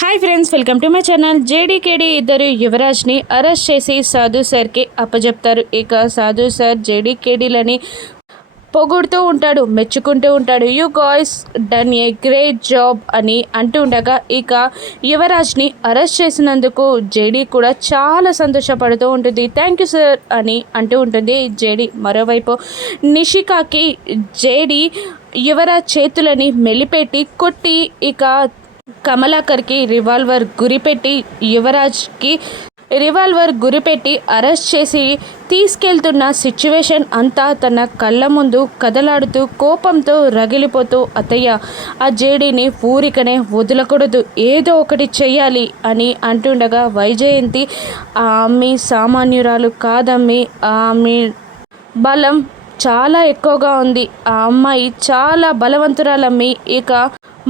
Hi friends, welcome to my channel. జేడీకేడీ ఇద్దరు యువరాజ్ని అరెస్ట్ చేసి సాధు సార్కి అప్పచెప్తారు. ఇక సాధు సార్ జేడీకేడీలని పొగుడుతూ ఉంటాడు, మెచ్చుకుంటూ ఉంటాడు. You guys done a great job అని అంటూ ఉండగా ఇక యువరాజ్ని అరెస్ట్ చేసినందుకు జేడీ కూడా చాలా సంతోషపడుతూ ఉంటుంది. థ్యాంక్ యూ సార్ అని అంటూ ఉంటుంది జేడీ. మరోవైపు నిషికాకి జేడీ యువరాజ్ చేతులని మెలిపెట్టి కొట్టి ఇక కమలాకర్కి రివాల్వర్ గురిపెట్టి అరెస్ట్ చేసి తీసుకెళ్తున్న సిచ్యువేషన్ అంతా తన కళ్ళ ముందు కదలాడుతూ కోపంతో రగిలిపోతూ అత్తయ్య, ఆ జేడీని ఊరికనే వదలకూడదు, ఏదో ఒకటి చెయ్యాలి అని అంటుండగా వైజయంతి, ఆమె సామాన్యురాలు కాదమ్మి, ఆమె బలం చాలా ఎక్కువగా ఉంది, ఆ అమ్మాయి చాలా బలవంతురాలమ్మి, ఇక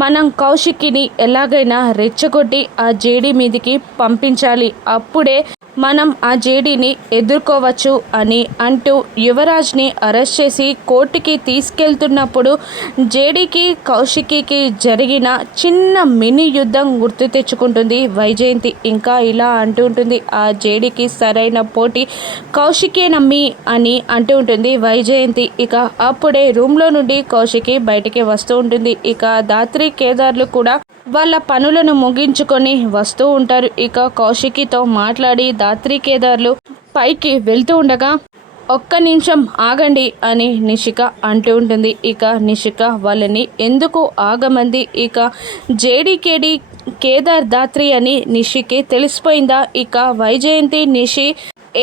మనం కౌశిక్కిని ఎలాగైనా రెచ్చగొట్టి ఆ జేడీ మీదికి పంపించాలి, అప్పుడే మనం ఆ జేడీని ఎదుర్కోవచ్చు అని అంటూ యువరాజ్ని అరెస్ట్ చేసి కోర్టుకి తీసుకెళ్తున్నప్పుడు జేడీకి కౌశిక్కి జరిగిన చిన్న మినీ యుద్ధం గుర్తు తెచ్చుకుంటుంది వైజయంతి. ఇంకా ఇలా అంటూ ఉంటుంది, ఆ జేడీకి సరైన పోటీ కౌశికేనమ్మి అని అంటూ ఉంటుంది వైజయంతి. ఇక అప్పుడే రూమ్లో నుండి కౌశికి బయటికి వస్తూ ఉంటుంది. ఇక దాత్రి కేదార్లు కూడా వాళ్ళ పనులను ముగించుకొని వస్తూ ఉంటారు. ఇక కౌశికితో మాట్లాడి దాత్రి కేదార్లు పైకి వెళ్తూ ఉండగా ఒక్క నిమిషం ఆగండి అని నిషిక అంటూ ఉంటుంది. ఇక నిషిక వాళ్ళని ఎందుకు ఆగమంది, ఇక జేడీకేడీ కేదార్ దాత్రి అని నిషికి తెలిసిపోయిందా? ఇక వైజయంతి నిషి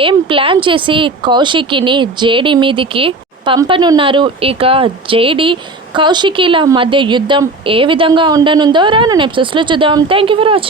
ఏం ప్లాన్ చేసి కౌశికిని జేడీ మీదికి పంపనున్నారు? ఇక జేడీ కౌశికీల మధ్య యుద్ధం ఏ విధంగా ఉండనుందో రాను ఎపిసోడ్స్లో చూద్దాం. Thank you for watching.